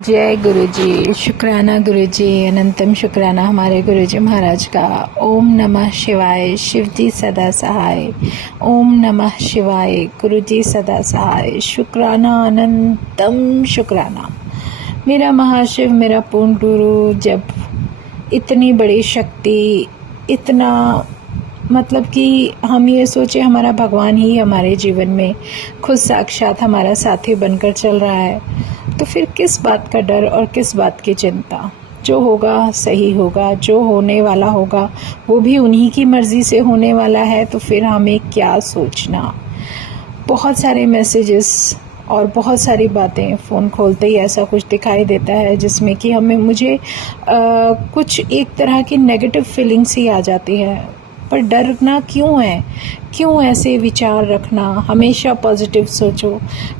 जय गुरु जी। शुक्राना गुरु जी, अनंतम शुक्राना हमारे गुरु जी महाराज का। ओम नमः शिवाय, शिव जी सदा सहाय। ओम नमः शिवाय, गुरु जी सदा सहाय। शुक्राना, अनंतम शुक्राना। मेरा महाशिव, मेरा पूर्ण गुरु जब इतनी बड़ी शक्ति, इतना मतलब कि हम ये सोचे हमारा भगवान ही हमारे जीवन में खुद साक्षात हमारा साथी बनकर चल रहा है, तो फिर किस बात का डर और किस बात की चिंता। जो होगा सही होगा, जो होने वाला होगा वो भी उन्हीं की मर्जी से होने वाला है, तो फिर हमें क्या सोचना। बहुत सारे मैसेजेस और बहुत सारी बातें फ़ोन खोलते ही ऐसा कुछ दिखाई देता है जिसमें कि मुझे कुछ एक तरह की नेगेटिव फीलिंग्स ही आ जाती है। पर डरना क्यों है? क्यों ऐसे विचार रखना? हमेशा पॉजिटिव सोचो।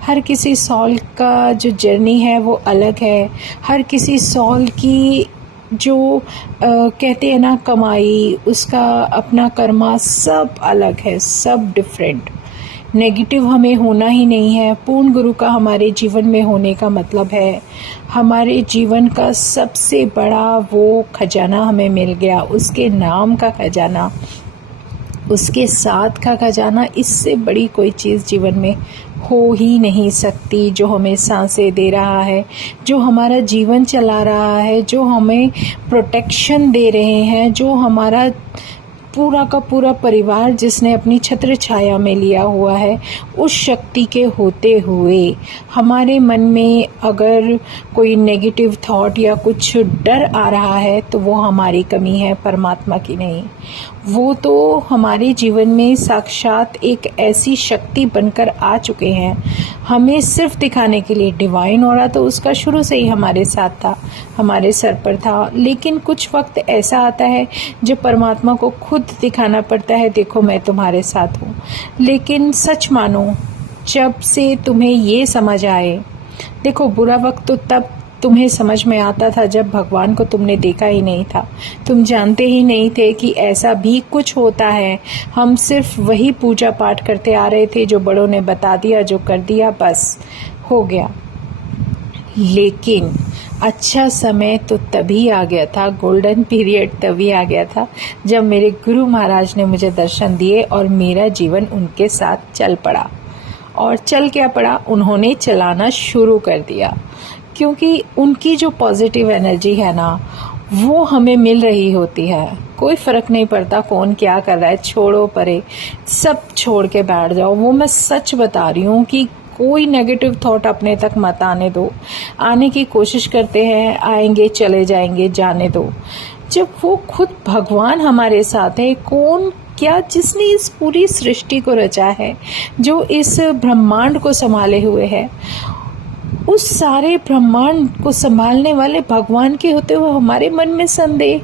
हर किसी सॉल का जो जर्नी है वो अलग है। हर किसी सॉल की जो कहते हैं ना कमाई, उसका अपना कर्मा सब अलग है, सब डिफरेंट। नेगेटिव हमें होना ही नहीं है। पूर्ण गुरु का हमारे जीवन में होने का मतलब है हमारे जीवन का सबसे बड़ा वो खजाना हमें मिल गया, उसके नाम का खजाना, उसके साथ का खजाना। इससे बड़ी कोई चीज़ जीवन में हो ही नहीं सकती। जो हमें सांसें दे रहा है, जो हमारा जीवन चला रहा है, जो हमें प्रोटेक्शन दे रहे हैं, जो हमारा पूरा का पूरा परिवार जिसने अपनी छत्र छाया में लिया हुआ है, उस शक्ति के होते हुए हमारे मन में अगर कोई नेगेटिव थॉट या कुछ डर आ रहा है तो वो हमारी कमी है, परमात्मा की नहीं। वो तो हमारे जीवन में साक्षात एक ऐसी शक्ति बनकर आ चुके हैं, हमें सिर्फ दिखाने के लिए। डिवाइन ऑरा तो उसका शुरू से ही हमारे साथ था, हमारे सर पर था। लेकिन कुछ वक्त ऐसा आता है जब परमात्मा को खुद दिखाना पड़ता है, देखो मैं तुम्हारे साथ हूँ। लेकिन सच मानो, जब से तुम्हें ये समझ आए, देखो बुरा वक्त तो तब तुम्हें समझ में आता था जब भगवान को तुमने देखा ही नहीं था, तुम जानते ही नहीं थे कि ऐसा भी कुछ होता है। हम सिर्फ वही पूजा पाठ करते आ रहे थे जो बड़ों ने बता दिया, जो कर दिया, बस हो गया। लेकिन अच्छा समय तो तभी आ गया था, गोल्डन पीरियड तभी आ गया था जब मेरे गुरु महाराज ने मुझे दर्शन दिए और मेरा जीवन उनके साथ चल पड़ा। और चल क्या पड़ा, उन्होंने चलाना शुरू कर दिया। क्योंकि उनकी जो पॉजिटिव एनर्जी है ना, वो हमें मिल रही होती है। कोई फर्क नहीं पड़ता कौन क्या कर रहा है, छोड़ो परे, सब छोड़ के बैठ जाओ। वो मैं सच बता रही हूँ कि कोई नेगेटिव थॉट अपने तक मत आने दो। आने की कोशिश करते हैं, आएंगे चले जाएंगे, जाने दो। जब वो खुद भगवान हमारे साथ है, कौन क्या जिसने इस पूरी सृष्टि को रचा है, जो इस ब्रह्मांड को संभाले हुए है, उस सारे ब्रह्मांड को संभालने वाले भगवान के होते हुए हमारे मन में संदेह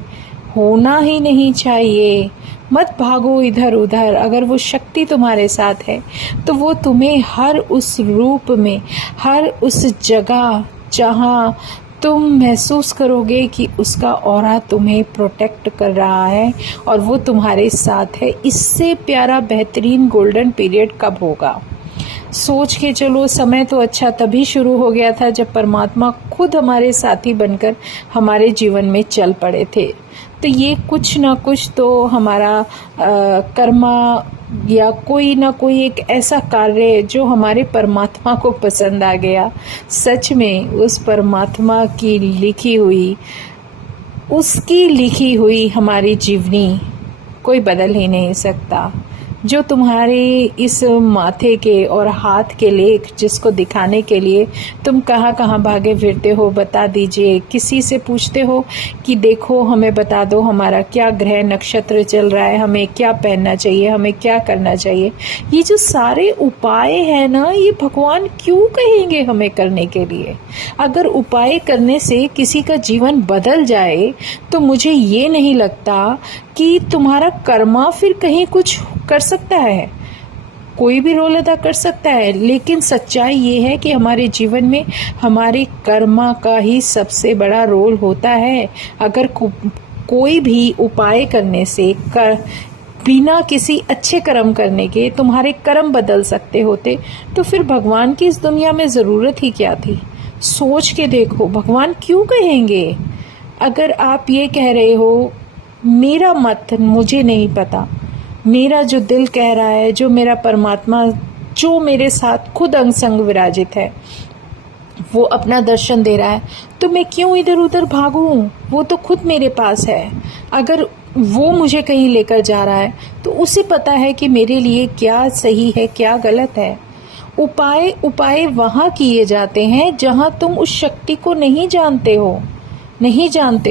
होना ही नहीं चाहिए। मत भागो इधर उधर। अगर वो शक्ति तुम्हारे साथ है तो वो तुम्हें हर उस रूप में, हर उस जगह जहाँ तुम महसूस करोगे कि उसका ऑरा तुम्हें प्रोटेक्ट कर रहा है और वो तुम्हारे साथ है, इससे प्यारा बेहतरीन गोल्डन पीरियड कब होगा? सोच के चलो, समय तो अच्छा तभी शुरू हो गया था जब परमात्मा खुद हमारे साथी बनकर हमारे जीवन में चल पड़े थे। तो ये कुछ ना कुछ तो हमारा कर्मा या कोई ना कोई एक ऐसा कार्य जो हमारे परमात्मा को पसंद आ गया। सच में उस परमात्मा की लिखी हुई, उसकी लिखी हुई हमारी जीवनी कोई बदल ही नहीं सकता। जो तुम्हारे इस माथे के और हाथ के लेख जिसको दिखाने के लिए तुम कहाँ कहाँ भागे फिरते हो, बता दीजिए। किसी से पूछते हो कि देखो हमें बता दो हमारा क्या ग्रह नक्षत्र चल रहा है, हमें क्या पहनना चाहिए, हमें क्या करना चाहिए। ये जो सारे उपाय हैं ना, ये भगवान क्यों कहेंगे हमें करने के लिए? अगर उपाय करने से किसी का जीवन बदल जाए तो मुझे ये नहीं लगता कि तुम्हारा कर्मा फिर कहीं कुछ कर सकता है, कोई भी रोल अदा कर सकता है। लेकिन सच्चाई ये है कि हमारे जीवन में हमारे कर्मा का ही सबसे बड़ा रोल होता है। अगर कोई भी उपाय करने से बिना किसी अच्छे कर्म करने के तुम्हारे कर्म बदल सकते होते तो फिर भगवान की इस दुनिया में ज़रूरत ही क्या थी? सोच के देखो, भगवान क्यों कहेंगे? अगर आप ये कह रहे हो मेरा मत, मुझे नहीं पता, मेरा जो दिल कह रहा है, जो मेरा परमात्मा जो मेरे साथ खुद अंग संग विराजित है, वो अपना दर्शन दे रहा है, तो मैं क्यों इधर उधर भागूं? वो तो खुद मेरे पास है। अगर वो मुझे कहीं लेकर जा रहा है तो उसे पता है कि मेरे लिए क्या सही है, क्या गलत है। उपाय वहाँ किए जाते हैं जहाँ तुम उस शक्ति को नहीं जानते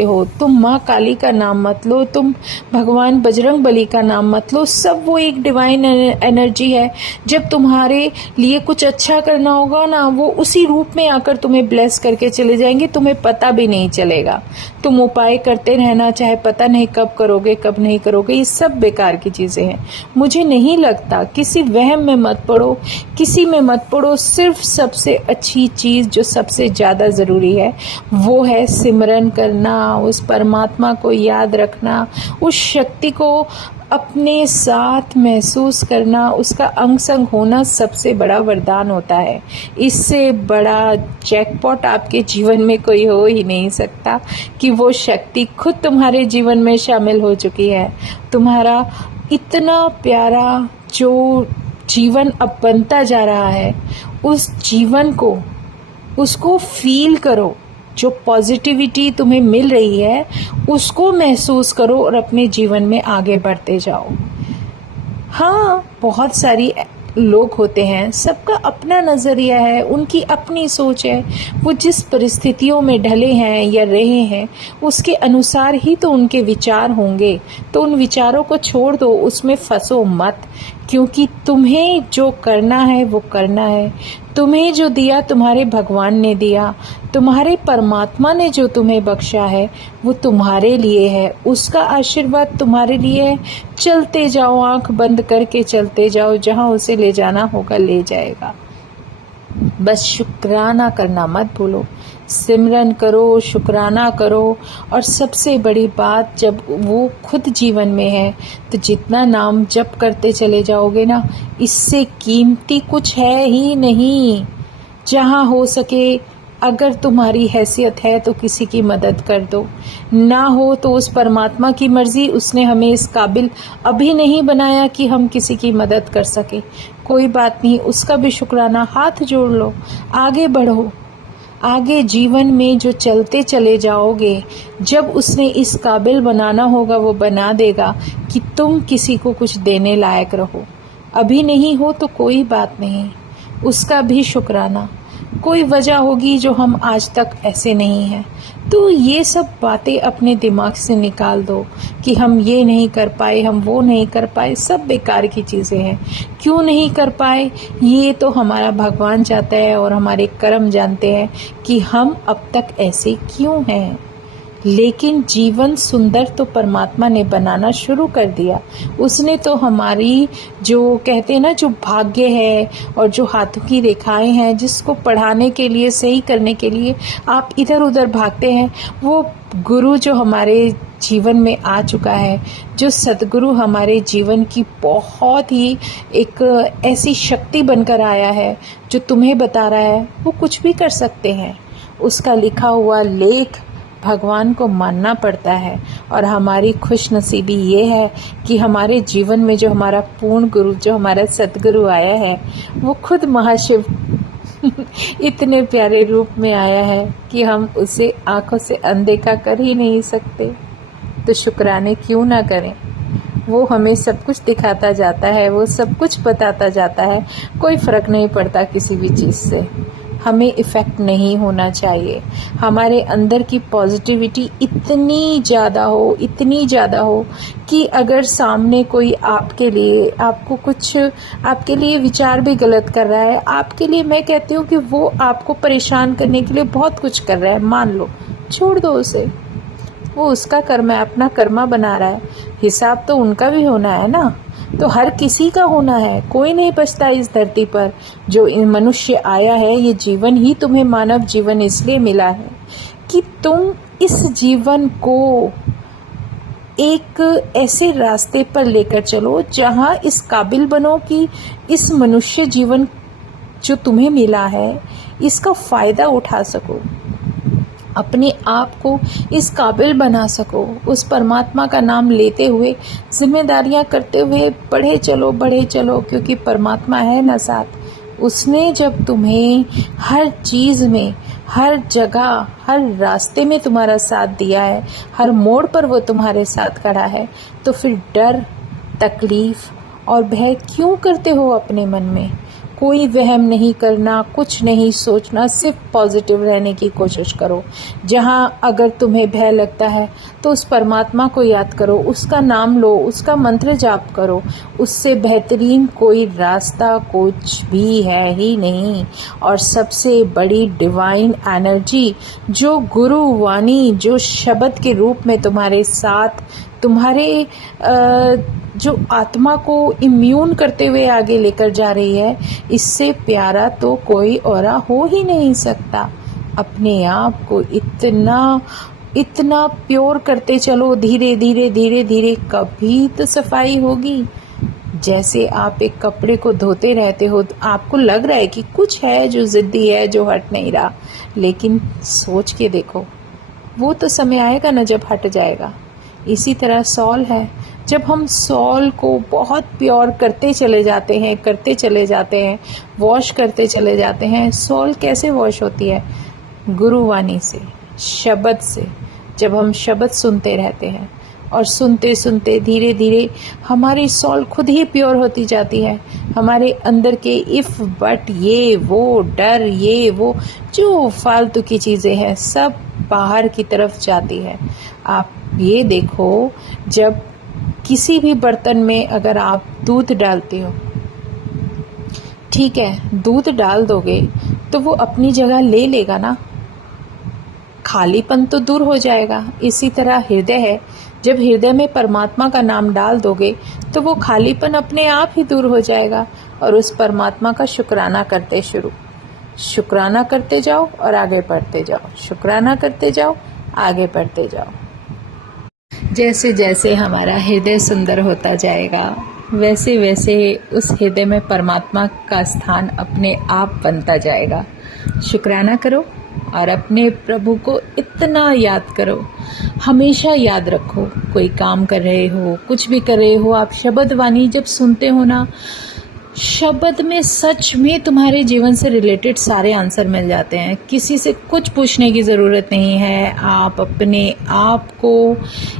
हो। तुम माँ काली का नाम मत लो, तुम भगवान बजरंग बली का नाम मत लो, सब वो एक डिवाइन एनर्जी है। जब तुम्हारे लिए कुछ अच्छा करना होगा ना, वो उसी रूप में आकर तुम्हें ब्लेस करके चले जाएंगे, तुम्हें पता भी नहीं चलेगा। तुम उपाय करते रहना, चाहे पता नहीं कब करोगे कब नहीं करोगे, ये सब बेकार की चीजें हैं। मुझे नहीं लगता, किसी वहम में मत पड़ो, किसी में मत पड़ो। सिर्फ सबसे अच्छी चीज जो सबसे ज्यादा जरूरी है वो है सिमरन करना, उस परमात्मा को याद रखना, उस शक्ति को अपने साथ महसूस करना, उसका अंग संग होना सबसे बड़ा वरदान होता है। इससे बड़ा जैकपॉट आपके जीवन में कोई हो ही नहीं सकता कि वो शक्ति खुद तुम्हारे जीवन में शामिल हो चुकी है। तुम्हारा इतना प्यारा जो जीवन अब बनता जा रहा है, उस जीवन को, उसको फील करो। जो पॉजिटिविटी तुम्हें मिल रही है उसको महसूस करो और अपने जीवन में आगे बढ़ते जाओ। हाँ, बहुत सारी लोग होते हैं, सबका अपना नज़रिया है, उनकी अपनी सोच है, वो जिस परिस्थितियों में ढले हैं या रहे हैं उसके अनुसार ही तो उनके विचार होंगे। तो उन विचारों को छोड़ दो, उसमें फंसो मत, क्योंकि तुम्हें जो करना है वो करना है। तुम्हें जो दिया तुम्हारे भगवान ने दिया, तुम्हारे परमात्मा ने जो तुम्हें बख्शा है वो तुम्हारे लिए है, उसका आशीर्वाद तुम्हारे लिए है। चलते जाओ, आंख बंद करके चलते जाओ, जहां उसे ले जाना होगा ले जाएगा। बस शुक्राना करना मत भूलो, सिमरन करो, शुक्राना करो। और सबसे बड़ी बात, जब वो खुद जीवन में है तो जितना नाम जप करते चले जाओगे ना, इससे कीमती कुछ है ही नहीं। जहाँ हो सके, अगर तुम्हारी हैसियत है तो किसी की मदद कर दो, ना हो तो उस परमात्मा की मर्जी, उसने हमें इस काबिल अभी नहीं बनाया कि हम किसी की मदद कर सके। कोई बात नहीं, उसका भी शुक्राना, हाथ जोड़ लो, आगे बढ़ो। आगे जीवन में जो चलते चले जाओगे, जब उसने इस काबिल बनाना होगा वो बना देगा कि तुम किसी को कुछ देने लायक रहो। अभी नहीं हो तो कोई बात नहीं, उसका भी शुक्राना। कोई वजह होगी जो हम आज तक ऐसे नहीं हैं। तो ये सब बातें अपने दिमाग से निकाल दो कि हम ये नहीं कर पाए, हम वो नहीं कर पाए, सब बेकार की चीज़ें हैं। क्यों नहीं कर पाए ये तो हमारा भगवान चाहता है और हमारे कर्म जानते हैं कि हम अब तक ऐसे क्यों हैं। लेकिन जीवन सुंदर तो परमात्मा ने बनाना शुरू कर दिया। उसने तो हमारी जो कहते हैं ना, जो भाग्य है और जो हाथों की रेखाएं हैं, जिसको पढ़ाने के लिए, सही करने के लिए आप इधर उधर भागते हैं, वो गुरु जो हमारे जीवन में आ चुका है, जो सतगुरु हमारे जीवन की बहुत ही एक ऐसी शक्ति बनकर आया है जो तुम्हें बता रहा है वो कुछ भी कर सकते हैं। उसका लिखा हुआ लेख भगवान को मानना पड़ता है। और हमारी खुश नसीबी ये है कि हमारे जीवन में जो हमारा पूर्ण गुरु, जो हमारा सतगुरु आया है, वो खुद महाशिव इतने प्यारे रूप में आया है कि हम उसे आंखों से अनदेखा कर ही नहीं सकते। तो शुक्राने क्यों ना करें। वो हमें सब कुछ दिखाता जाता है, वो सब कुछ बताता जाता है, कोई फर्क नहीं पड़ता किसी भी चीज़ से। हमें इफ़ेक्ट नहीं होना चाहिए। हमारे अंदर की पॉजिटिविटी इतनी ज़्यादा हो कि अगर सामने कोई आपके लिए, आपको कुछ, आपके लिए विचार भी गलत कर रहा है, आपके लिए, मैं कहती हूँ कि वो आपको परेशान करने के लिए बहुत कुछ कर रहा है, मान लो, छोड़ दो उसे। वो उसका कर्म है, अपना कर्मा बना रहा है, हिसाब तो उनका भी होना है ना। तो हर किसी का होना है, कोई नहीं बचता इस धरती पर। जो मनुष्य आया है, ये जीवन ही तुम्हें मानव जीवन इसलिए मिला है कि तुम इस जीवन को एक ऐसे रास्ते पर लेकर चलो जहां इस काबिल बनो कि इस मनुष्य जीवन जो तुम्हें मिला है इसका फ़ायदा उठा सको, अपने आप को इस काबिल बना सको, उस परमात्मा का नाम लेते हुए, जिम्मेदारियां करते हुए बढ़े चलो, क्योंकि परमात्मा है ना साथ। उसने जब तुम्हें हर चीज़ में, हर जगह, हर रास्ते में तुम्हारा साथ दिया है, हर मोड़ पर वो तुम्हारे साथ खड़ा है, तो फिर डर, तकलीफ और भय क्यों करते हो अपने मन में? कोई वहम नहीं करना, कुछ नहीं सोचना, सिर्फ पॉजिटिव रहने की कोशिश करो। जहाँ अगर तुम्हें भय लगता है तो उस परमात्मा को याद करो, उसका नाम लो, उसका मंत्र जाप करो। उससे बेहतरीन कोई रास्ता कुछ भी है ही नहीं। और सबसे बड़ी डिवाइन एनर्जी जो गुरु वाणी, जो शब्द के रूप में तुम्हारे साथ, तुम्हारे जो आत्मा को इम्यून करते हुए आगे लेकर जा रही है, इससे प्यारा तो कोई और हो ही नहीं सकता। अपने आप को इतना प्योर करते चलो, धीरे धीरे कभी तो सफाई होगी। जैसे आप एक कपड़े को धोते रहते हो तो आपको लग रहा है कि कुछ है जो जिद्दी है, जो हट नहीं रहा, लेकिन सोच के देखो, वो तो समय आएगा ना जब हट जाएगा। इसी तरह सॉल है, जब हम सॉल को बहुत प्योर करते चले जाते हैं, वॉश करते चले जाते हैं। सॉल कैसे वॉश होती है? गुरुवाणी से, शब्द से। जब हम शब्द सुनते रहते हैं और सुनते सुनते धीरे धीरे हमारी सॉल खुद ही प्योर होती जाती है। हमारे अंदर के इफ बट, ये वो डर, ये वो जो फालतू की चीज़ें हैं, सब बाहर की तरफ जाती है। आप ये देखो, जब किसी भी बर्तन में अगर आप दूध डालते हो, ठीक है, दूध डाल दोगे तो वो अपनी जगह ले लेगा ना, खालीपन तो दूर हो जाएगा। इसी तरह हृदय है, जब हृदय में परमात्मा का नाम डाल दोगे तो वो खालीपन अपने आप ही दूर हो जाएगा। और उस परमात्मा का शुक्राना करते जाओ और आगे बढ़ते जाओ, शुक्राना करते जाओ, आगे बढ़ते जाओ। जैसे जैसे हमारा हृदय सुंदर होता जाएगा, वैसे वैसे उस हृदय में परमात्मा का स्थान अपने आप बनता जाएगा। शुक्राना करो और अपने प्रभु को इतना याद करो। हमेशा याद रखो, कोई काम कर रहे हो, कुछ भी कर रहे हो, आप शब्द वाणी जब सुनते हो ना, शब्द में सच में तुम्हारे जीवन से रिलेटेड सारे आंसर मिल जाते हैं। किसी से कुछ पूछने की ज़रूरत नहीं है। आप अपने आप को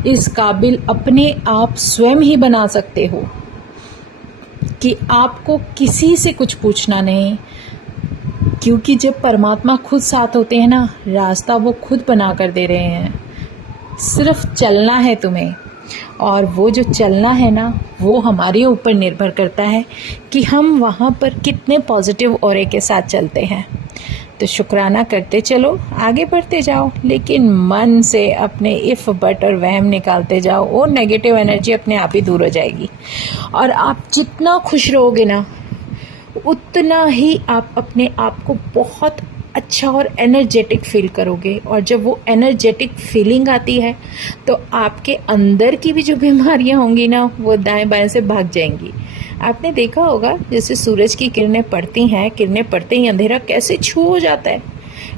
इस काबिल अपने आप स्वयं ही बना सकते हो कि आपको किसी से कुछ पूछना नहीं, क्योंकि जब परमात्मा खुद साथ होते हैं ना, रास्ता वो खुद बना कर दे रहे हैं। सिर्फ चलना है तुम्हें, और वो जो चलना है ना, वो हमारे ऊपर निर्भर करता है कि हम वहाँ पर कितने पॉजिटिव ऑरे के साथ चलते हैं। तो शुक्राना करते चलो, आगे बढ़ते जाओ, लेकिन मन से अपने इफ बट और वहम निकालते जाओ, और नेगेटिव एनर्जी अपने आप ही दूर हो जाएगी। और आप जितना खुश रहोगे ना, उतना ही आप अपने आप को बहुत अच्छा और एनर्जेटिक फील करोगे। और जब वो एनर्जेटिक फीलिंग आती है तो आपके अंदर की भी जो बीमारियां होंगी ना, वो दाएं बाएं से भाग जाएंगी। आपने देखा होगा, जैसे सूरज की किरणें पड़ती हैं, किरणें पड़ते ही अंधेरा कैसे छू हो जाता है,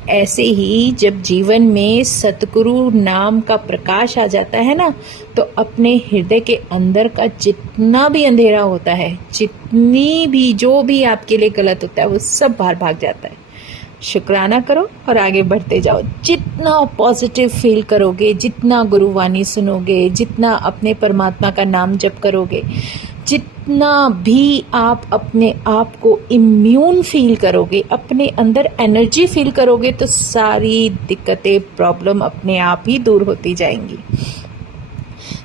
ऐसे ही जब जीवन में सतगुरु नाम का प्रकाश आ जाता है ना, तो अपने हृदय के अंदर का जितना भी अंधेरा होता है, जितनी भी जो भी आपके लिए गलत होता है, वो सब बाहर भाग जाता है। शुक्राना करो और आगे बढ़ते जाओ। जितना पॉजिटिव फील करोगे, जितना गुरुवाणी सुनोगे, जितना अपने परमात्मा का नाम जप करोगे, जितना भी आप अपने आप को इम्यून फील करोगे, अपने अंदर एनर्जी फील करोगे, तो सारी दिक्कतें, प्रॉब्लम अपने आप ही दूर होती जाएंगी।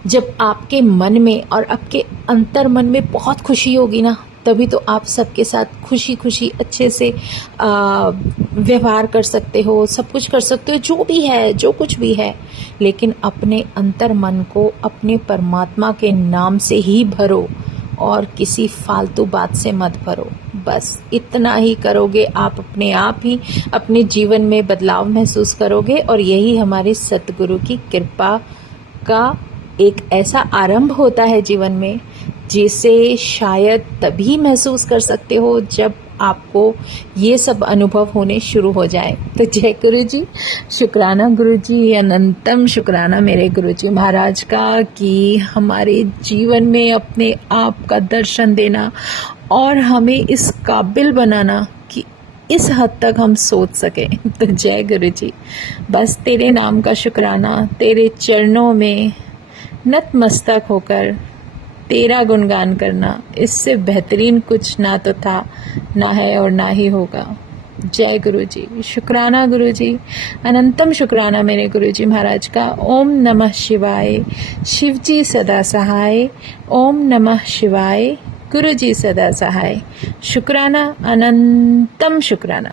जब आपके मन में और आपके अंतर मन में बहुत खुशी होगी ना, तभी तो आप सबके साथ खुशी खुशी अच्छे से व्यवहार कर सकते हो, सब कुछ कर सकते हो, जो भी है, जो कुछ भी है। लेकिन अपने अंतर मन को अपने परमात्मा के नाम से ही भरो और किसी फालतू बात से मत भरो। बस इतना ही करोगे, आप अपने आप ही अपने जीवन में बदलाव महसूस करोगे। और यही हमारी सतगुरु की कृपा का एक ऐसा आरंभ होता है जीवन में, जिसे शायद तभी महसूस कर सकते हो जब आपको ये सब अनुभव होने शुरू हो जाए। तो जय गुरु जी, शुक्राना गुरु जी, अनंतम शुक्राना मेरे गुरु जी महाराज का कि हमारे जीवन में अपने आप का दर्शन देना और हमें इस काबिल बनाना कि इस हद तक हम सोच सकें। तो जय गुरु जी, बस तेरे नाम का शुक्राना, तेरे चरणों में नतमस्तक होकर तेरा गुणगान करना, इससे बेहतरीन कुछ ना तो था, ना है और ना ही होगा। जय गुरु जी, शुक्राना गुरु जी, अनंतम शुक्राना मेरे गुरु जी महाराज का। ओम नमः शिवाय, शिव जी सदा सहाय। ओम नमः शिवाय, गुरु जी सदा सहाय। शुक्राना, अनंतम शुक्राना।